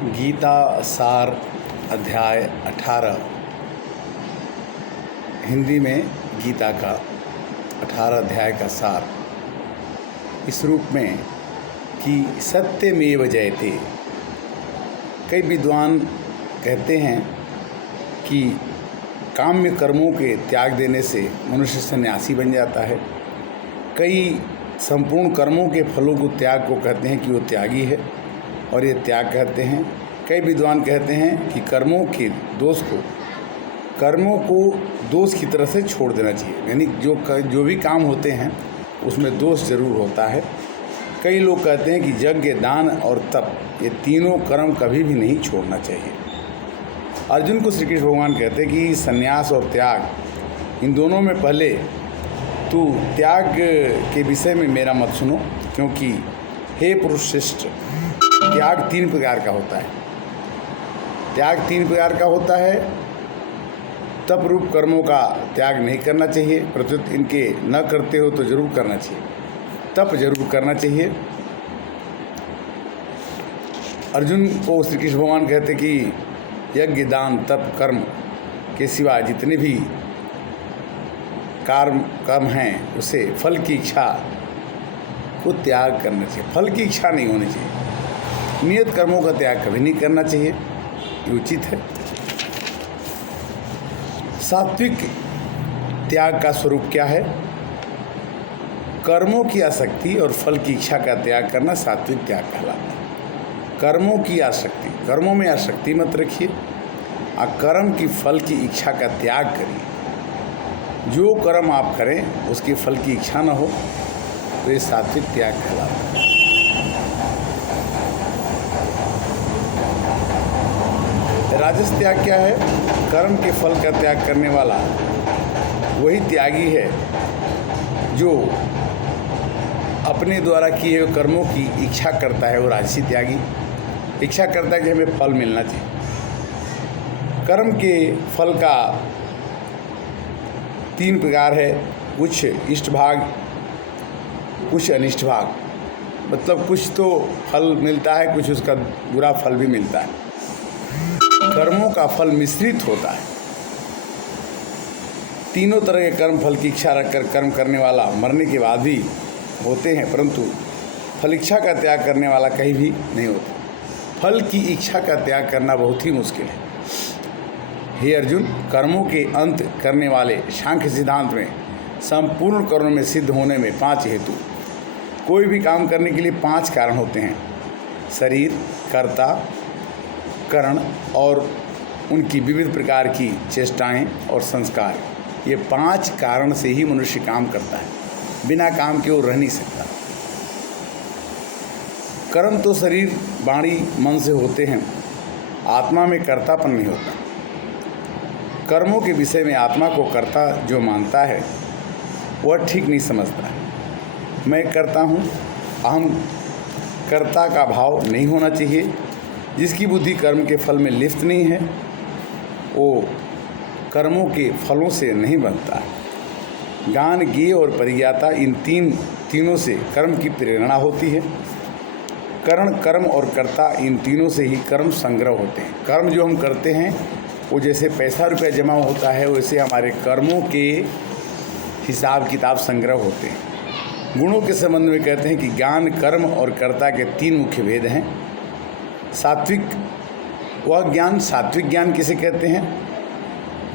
गीता सार अध्याय 18। हिंदी में गीता का 18 अध्याय का सार इस रूप में कि सत्यमेव जयते। कई विद्वान कहते हैं कि काम्य कर्मों के त्याग देने से मनुष्य सन्यासी बन जाता है। कई संपूर्ण कर्मों के फलों को त्याग को कहते हैं कि वो त्यागी है और ये त्याग कहते हैं। कई विद्वान कहते हैं कि कर्मों को दोष की तरह से छोड़ देना चाहिए, यानी जो भी काम होते हैं उसमें दोष जरूर होता है। कई लोग कहते हैं कि यज्ञ, दान और तप ये तीनों कर्म कभी भी नहीं छोड़ना चाहिए। अर्जुन को श्री कृष्ण भगवान कहते हैं कि संन्यास और त्याग इन दोनों में पहले तू त्याग के विषय में मेरा मत सुनो, क्योंकि हे पुरुष श्रेष्ठ, त्याग 3 प्रकार का होता है। त्याग 3 प्रकार का होता है। तप रूप कर्मों का त्याग नहीं करना चाहिए, प्रत्युत इनके न करते हो तो जरूर करना चाहिए। तप जरूर करना चाहिए। अर्जुन को श्री कृष्ण भगवान कहते कि यज्ञ, दान, तप, कर्म के सिवा जितने भी कर्म हैं उसे फल की इच्छा को त्याग करना चाहिए। फल की इच्छा नहीं होनी चाहिए। नियत कर्मों का त्याग कभी नहीं करना चाहिए, ये उचित है। सात्विक त्याग का स्वरूप क्या है? कर्मों की आसक्ति और फल की इच्छा का त्याग करना सात्विक त्याग कहलाता है। कर्मों की आसक्ति, कर्मों में आसक्ति मत रखिए और कर्म की फल की इच्छा का त्याग करिए। जो कर्म आप करें उसकी फल की इच्छा न हो तो ये सात्विक त्याग कहलाता है। राजस त्याग क्या है? कर्म के फल का त्याग करने वाला वही त्यागी है जो अपने द्वारा किए हुए कर्मों की इच्छा करता है। वो राजसी त्यागी इच्छा करता है कि हमें फल मिलना चाहिए। कर्म के फल का 3 प्रकार है, कुछ इष्ट भाग, कुछ अनिष्ट भाग। मतलब कुछ तो फल मिलता है, कुछ उसका बुरा फल भी मिलता है। कर्मों का फल मिश्रित होता है। तीनों तरह के कर्म फल की इच्छा रखकर कर्म करने वाला मरने के बाद भी होते हैं, परंतु फल इच्छा का त्याग करने वाला कहीं भी नहीं होता। फल की इच्छा का त्याग करना बहुत ही मुश्किल है। हे अर्जुन, कर्मों के अंत करने वाले सांख्य सिद्धांत में संपूर्ण कर्मों में सिद्ध होने में 5 हेतु। कोई भी काम करने के लिए 5 कारण होते हैं: शरीर, कर्ता, करण और उनकी विविध प्रकार की चेष्टाएं और संस्कार। ये 5 कारण से ही मनुष्य काम करता है। बिना काम के वो रह नहीं सकता। कर्म तो शरीर, वाणी, मन से होते हैं। आत्मा में कर्तापन नहीं होता। कर्मों के विषय में आत्मा को कर्ता जो मानता है वह ठीक नहीं समझता। मैं करता हूँ, अहम कर्ता का भाव नहीं होना चाहिए। जिसकी बुद्धि कर्म के फल में लिप्त नहीं है वो कर्मों के फलों से नहीं बनता है। ज्ञान, ज्ञेय और परिज्ञाता इन तीनों से कर्म की प्रेरणा होती है। करण, कर्म और कर्ता इन तीनों से ही कर्म संग्रह होते हैं। कर्म जो हम करते हैं वो जैसे पैसा रुपया जमा होता है, वैसे हमारे कर्मों के हिसाब किताब संग्रह होते हैं। गुणों के संबंध में कहते हैं कि ज्ञान, कर्म और कर्ता के 3 मुख्य भेद हैं। सात्विक वह ज्ञान, सात्विक ज्ञान किसे कहते हैं?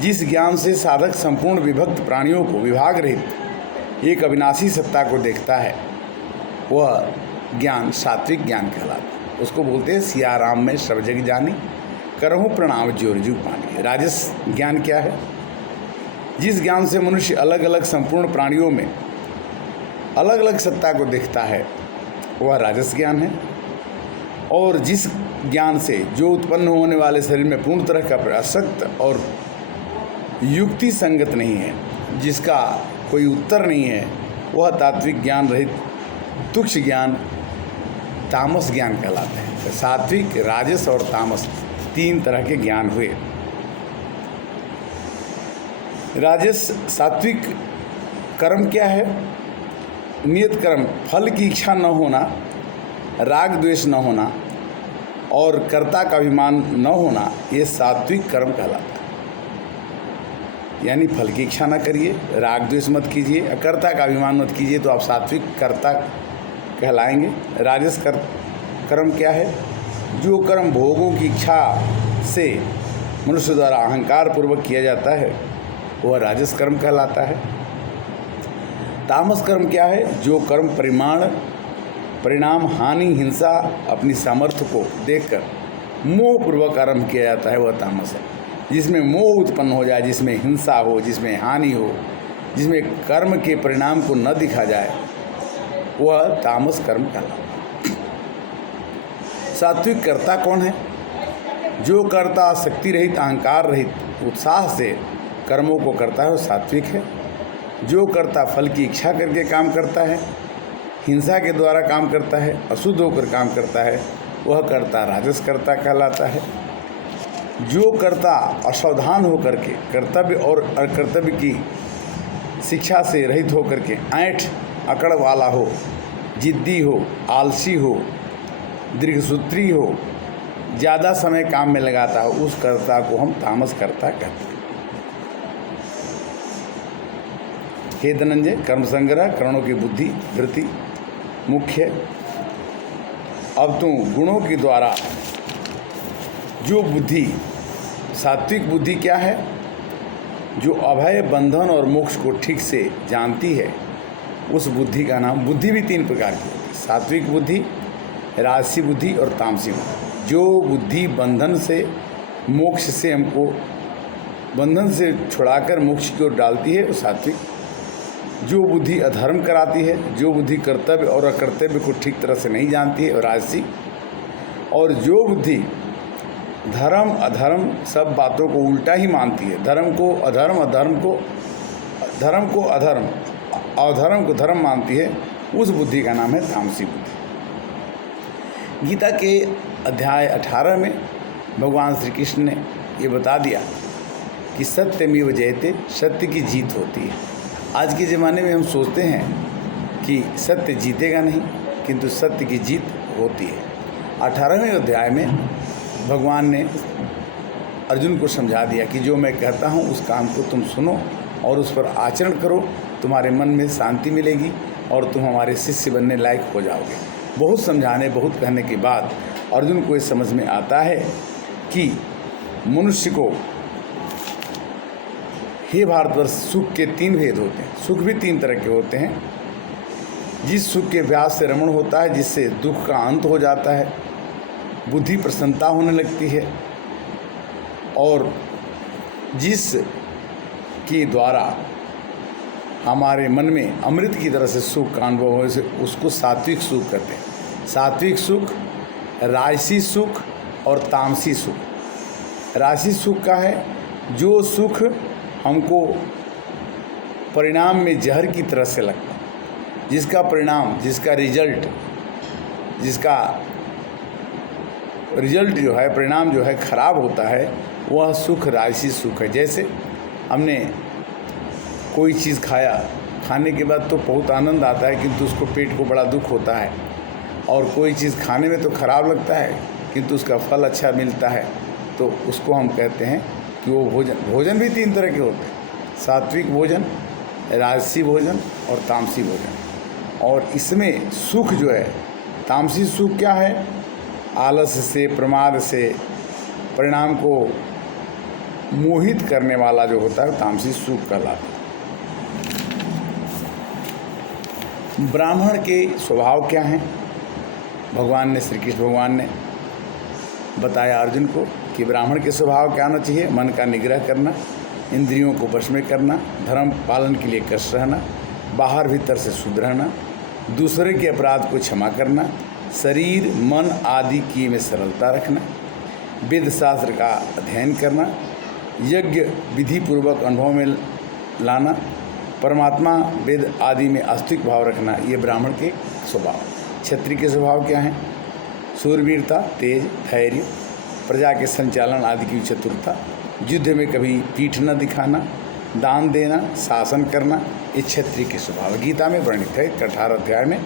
जिस ज्ञान से साधक संपूर्ण विभक्त प्राणियों को विभाग रहित एक अविनाशी सत्ता को देखता है, वह ज्ञान सात्विक ज्ञान कहलाता है। उसको बोलते हैं सिया राम में सब जग जानी, करहूँ प्रणाम जोर जुग पानी। राजस ज्ञान क्या है? जिस ज्ञान से मनुष्य अलग अलग संपूर्ण प्राणियों में अलग अलग सत्ता को देखता है वह राजस ज्ञान है। और जिस ज्ञान से जो उत्पन्न होने वाले शरीर में पूर्ण तरह का प्रसक्त और युक्ति संगत नहीं है, जिसका कोई उत्तर नहीं है, वह तात्विक ज्ञान रहित तुच्छ ज्ञान तामस ज्ञान कहलाते हैं। तो सात्विक, राजस और तामस 3 तरह के ज्ञान हुए। राजस सात्विक कर्म क्या है? नियत कर्म, फल की इच्छा न होना, राग द्वेष न होना और कर्ता का अभिमान न होना, ये सात्विक कर्म कहलाता है। यानी फल की इच्छा न करिए, राग द्वेष मत कीजिए, कर्ता का अभिमान मत कीजिए, तो आप सात्विक कर्ता कहलाएंगे। राजस कर्म क्या है? जो कर्म भोगों की इच्छा से मनुष्य द्वारा अहंकार पूर्वक किया जाता है वह राजस कर्म कहलाता है। तामस कर्म क्या है? जो कर्म परिणाम हानि, हिंसा, अपनी सामर्थ्य को देखकर मोहपूर्वक आरंभ किया जाता है वह तामस है। जिसमें मोह उत्पन्न हो जाए, जिसमें हिंसा हो, जिसमें हानि हो, जिसमें कर्म के परिणाम को न दिखा जाए, वह तामस कर्म कहलाता है। सात्विक कर्ता कौन है? जो कर्ता शक्ति रहित, अहंकार रहित, उत्साह से कर्मों को करता है वो सात्विक है। जो कर्ता फल की इच्छा करके काम करता है, हिंसा के द्वारा काम करता है, अशुद्ध होकर काम करता है, वह कर्ता राजस कर्ता कहलाता है। जो कर्ता असावधान होकर के कर्तव्य और अकर्तव्य की शिक्षा से रहित होकर के ऐंठ अकड़ वाला हो, जिद्दी हो, आलसी हो, दीर्घसूत्री हो, ज़्यादा समय काम में लगाता हो, उस कर्ता को हम तामस कर्ता कहते हैं। हे धनंजय, कर्म संग्रह करणों की बुद्धि वृत्ति मुख्य। अब तू गुणों के द्वारा जो बुद्धि, सात्विक बुद्धि क्या है? जो अभय, बंधन और मोक्ष को ठीक से जानती है, उस बुद्धि का नाम, बुद्धि भी 3 प्रकार की होती है, सात्विक बुद्धि, राजसी बुद्धि और तामसी बुद्धि। जो बुद्धि बंधन से, मोक्ष से, हमको बंधन से छुड़ाकर मोक्ष की ओर डालती है वो सात्विक। जो बुद्धि अधर्म कराती है, जो बुद्धि कर्तव्य और अकर्तव्य को ठीक तरह से नहीं जानती है, और राजसी। और जो बुद्धि धर्म अधर्म सब बातों को उल्टा ही मानती है, धर्म को अधर्म, अधर्म को अधर्म, अधर्म को धर्म मानती है, उस बुद्धि का नाम है तामसी बुद्धि। गीता के अध्याय 18 में भगवान श्री कृष्ण ने ये बता दिया कि सत्यमेव जयते, सत्य की जीत होती है। आज के ज़माने में हम सोचते हैं कि सत्य जीतेगा नहीं, किंतु सत्य की जीत होती है। 18वें अध्याय में भगवान ने अर्जुन को समझा दिया कि जो मैं कहता हूँ उस काम को तुम सुनो और उस पर आचरण करो, तुम्हारे मन में शांति मिलेगी और तुम हमारे शिष्य बनने लायक हो जाओगे। बहुत समझाने, बहुत कहने के बाद अर्जुन को ये समझ में आता है कि मनुष्य को, हे भारतवर्ष, सुख के 3 भेद होते हैं। सुख भी 3 तरह के होते हैं। जिस सुख के अभ्यास से रमण होता है, जिससे दुख का अंत हो जाता है, बुद्धि प्रसन्नता होने लगती है, और जिस के द्वारा हमारे मन में अमृत की तरह से सुख का अनुभव हो, उसको सात्विक सुख कहते हैं। सात्विक सुख, राजसी सुख और तामसी सुख। राजसी सुख का है जो सुख हमको परिणाम में जहर की तरह से लगता है, जिसका परिणाम, जिसका रिजल्ट जो है, परिणाम जो है खराब होता है, वह सुख राजसी सुख है। जैसे हमने कोई चीज़ खाया, खाने के बाद तो बहुत आनंद आता है, किंतु उसको पेट को बड़ा दुख होता है। और कोई चीज़ खाने में तो खराब लगता है, किंतु उसका फल अच्छा मिलता है, तो उसको हम कहते हैं कि वो भोजन भी 3 तरह के होते हैं, सात्विक भोजन, राजसी भोजन और तामसी भोजन। और इसमें सुख जो है, तामसी सुख क्या है? आलस्य से, प्रमाद से परिणाम को मोहित करने वाला जो होता है तामसी सुख कहलाता है। ब्राह्मण के स्वभाव क्या हैं? भगवान ने, श्री कृष्ण भगवान ने बताया अर्जुन को कि ब्राह्मण के स्वभाव क्या होना चाहिए? मन का निग्रह करना, इंद्रियों को वश में करना, धर्म पालन के लिए कष्ट रहना, बाहर भीतर से शुद्ध रहना, दूसरे के अपराध को क्षमा करना, शरीर मन आदि की में सरलता रखना, वेद शास्त्र का अध्ययन करना, यज्ञ विधि पूर्वक अनुभव में लाना, परमात्मा वेद आदि में आस्तिक भाव रखना, ये ब्राह्मण के स्वभाव। क्षत्रिय के स्वभाव क्या हैं? शूरवीरता, तेज, धैर्य, प्रजा के संचालन आदि की चतुरता, युद्ध में कभी पीठ न दिखाना, दान देना, शासन करना, ये क्षत्रिय के स्वभाव गीता में वर्णित है 18 अध्याय में।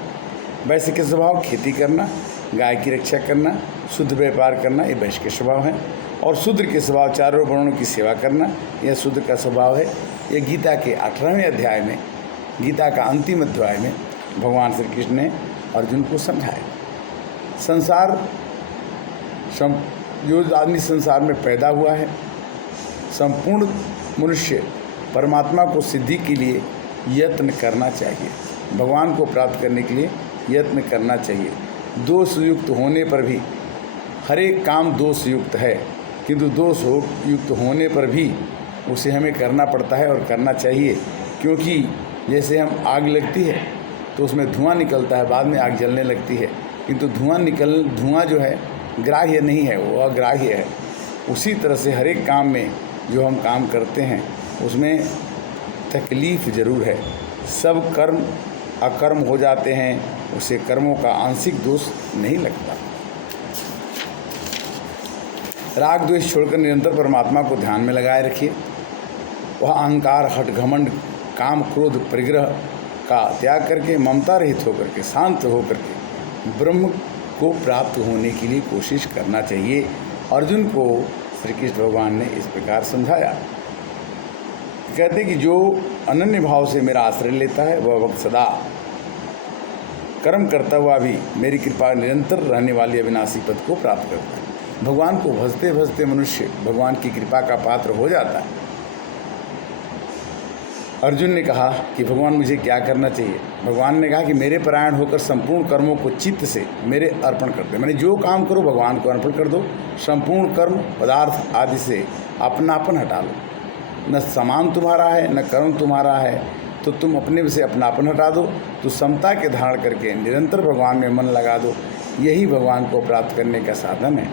वैश्य के स्वभाव खेती करना, गाय की रक्षा करना, शुद्ध व्यापार करना ये वैश्य के स्वभाव है, और शूद्र के स्वभाव चारों वर्णों की सेवा करना यह शूद्र का स्वभाव है। यह गीता के 18वें अध्याय में, गीता का अंतिम अध्याय में भगवान श्री कृष्ण ने अर्जुन को समझाया। संसार जो आदमी संसार में पैदा हुआ है, संपूर्ण मनुष्य परमात्मा को सिद्धि के लिए यत्न करना चाहिए, भगवान को प्राप्त करने के लिए यत्न करना चाहिए। दोष युक्त होने पर भी, हर एक काम दोष युक्त है, किंतु दोष युक्त होने पर भी उसे हमें करना पड़ता है और करना चाहिए, क्योंकि जैसे हम आग लगती है तो उसमें धुआं निकलता है, बाद में आग जलने लगती है, किंतु धुआं जो है ग्राह्य नहीं है, वो अग्राह्य है। उसी तरह से हर एक काम में जो हम काम करते हैं उसमें तकलीफ़ ज़रूर है। सब कर्म अकर्म हो जाते हैं, उसे कर्मों का आंशिक दोष नहीं लगता। राग द्वेष छोड़कर निरंतर परमात्मा को ध्यान में लगाए रखिए। वह अहंकार, हठ, घमंड, काम, क्रोध, परिग्रह का त्याग करके ममता रहित होकर के, शांत होकर के ब्रह्म को प्राप्त होने के लिए कोशिश करना चाहिए। अर्जुन को श्री कृष्ण भगवान ने इस प्रकार समझाया। कहते कि जो अनन्य भाव से मेरा आश्रय लेता है वह वक्त सदा कर्म करता हुआ भी मेरी कृपा निरंतर रहने वाली अविनाशी पद को प्राप्त करता है। भगवान को भजते भजते मनुष्य भगवान की कृपा का पात्र हो जाता है। अर्जुन ने कहा कि भगवान मुझे क्या करना चाहिए। भगवान ने कहा कि मेरे परायण होकर संपूर्ण कर्मों को चित्त से मेरे अर्पण कर दे। मैंने जो काम करो भगवान को अर्पण कर दो। संपूर्ण कर्म पदार्थ आदि से अपनापन हटा लो। न समान तुम्हारा है न कर्म तुम्हारा है, तो तुम अपने से अपनापन हटा दो। तो समता के धारण करके निरंतर भगवान में मन लगा दो। यही भगवान को प्राप्त करने का साधन है।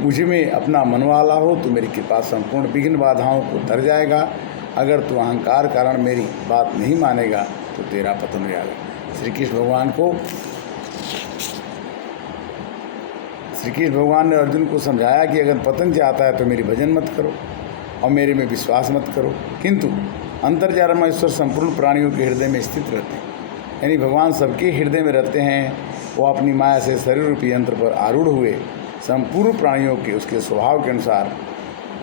मुझ में अपना मन वाला हो तो मेरी कृपा संपूर्ण विघ्न बाधाओं को तर जाएगा। अगर तू अहंकार कारण मेरी बात नहीं मानेगा तो तेरा पतन हो जाएगा। श्री कृष्ण भगवान ने अर्जुन को समझाया कि अगर पतन चाहता है तो मेरी भजन मत करो और मेरे में विश्वास मत करो, किंतु अंतर्जारमा ईश्वर संपूर्ण प्राणियों के हृदय में स्थित रहते हैं। यानी भगवान सबके हृदय में रहते हैं। वो अपनी माया से शरीर रूपी यंत्र पर आरूढ़ हुए संपूर्ण प्राणियों के उसके स्वभाव के अनुसार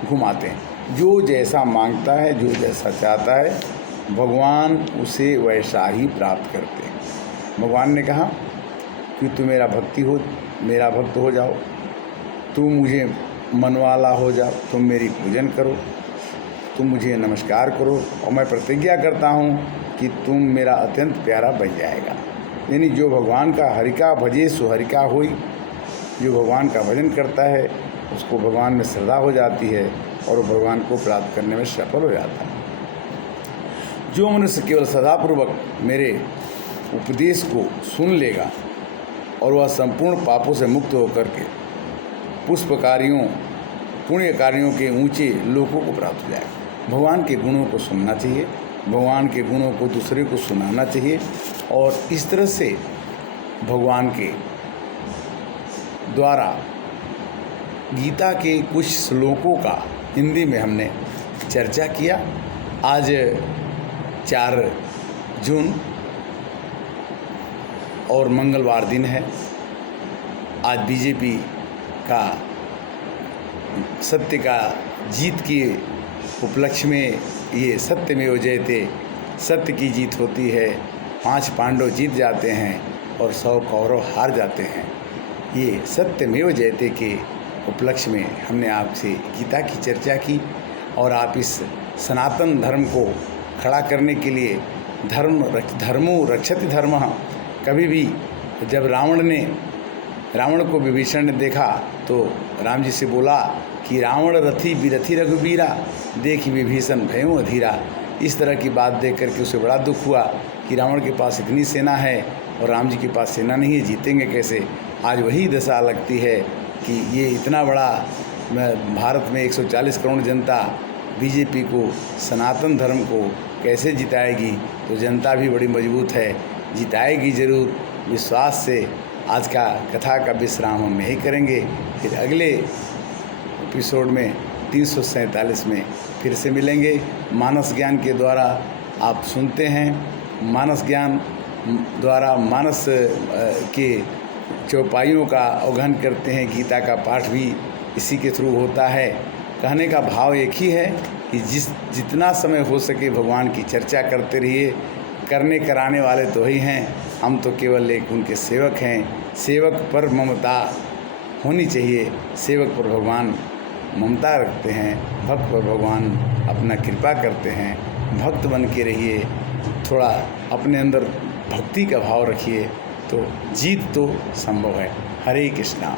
घुमाते हैं। जो जैसा मांगता है, जो जैसा चाहता है, भगवान उसे वैसा ही प्राप्त करते हैं। भगवान ने कहा कि तू मेरा भक्त हो जाओ, तू मुझे मनवाला हो जाओ, तुम मेरी पूजन करो, तुम मुझे नमस्कार करो, और मैं प्रतिज्ञा करता हूँ कि तुम मेरा अत्यंत प्यारा बन जाएगा। यानी जो भगवान का हरिका भजे सो हरिका होई, जो भगवान का भजन करता है उसको भगवान में श्रद्धा हो जाती है और वो भगवान को प्राप्त करने में सफल हो जाता है। जो मनुष्य केवल सदापूर्वक मेरे उपदेश को सुन लेगा और वह संपूर्ण पापों से मुक्त होकर के पुष्प कार्यों, पुण्य कार्यों के ऊंचे लोकों को प्राप्त हो जाएगा। भगवान के गुणों को सुनना चाहिए, भगवान के गुणों को दूसरे को सुनाना चाहिए, और इस तरह से भगवान के द्वारा गीता के कुछ श्लोकों का हिंदी में हमने चर्चा किया। आज 4 जून और मंगलवार दिन है। आज बीजेपी का सत्य का जीत के उपलक्ष्य में ये सत्यमेव जयते, सत्य की जीत होती है। 5 पांडव जीत जाते हैं और 100 कौरव हार जाते हैं। ये सत्यमेव जयते के उपलक्ष्य में हमने आपसे गीता की चर्चा की, और आप इस सनातन धर्म को खड़ा करने के लिए धर्मो रक्षति धर्मः। कभी भी जब रावण को विभीषण ने देखा तो राम जी से बोला कि रावण रथी बिरथी रघुबीरा, देखी विभीषण भयों अधीरा। इस तरह की बात देख करके उसे बड़ा दुख हुआ कि रावण के पास इतनी सेना है और राम जी के पास सेना नहीं है, जीतेंगे कैसे। आज वही दशा लगती है कि ये इतना बड़ा भारत में 140 करोड़ जनता बीजेपी को, सनातन धर्म को कैसे जिताएगी। तो जनता भी बड़ी मजबूत है, जिताएगी ज़रूर। विश्वास से आज का कथा का विश्राम हम यही करेंगे। फिर अगले एपिसोड में 347 में फिर से मिलेंगे। मानस ज्ञान के द्वारा आप सुनते हैं, मानस ज्ञान द्वारा मानस के चौपाइयों का अवगहन करते हैं। गीता का पाठ भी इसी के थ्रू होता है। कहने का भाव एक ही है कि जितना समय हो सके भगवान की चर्चा करते रहिए। करने कराने वाले तो ही हैं, हम तो केवल एक उनके सेवक हैं। सेवक पर ममता होनी चाहिए। सेवक पर भगवान ममता रखते हैं, भक्त पर भगवान अपना कृपा करते हैं। भक्त बन के रहिए, थोड़ा अपने अंदर भक्ति का भाव रखिए तो जीत तो संभव है। हरे कृष्णा।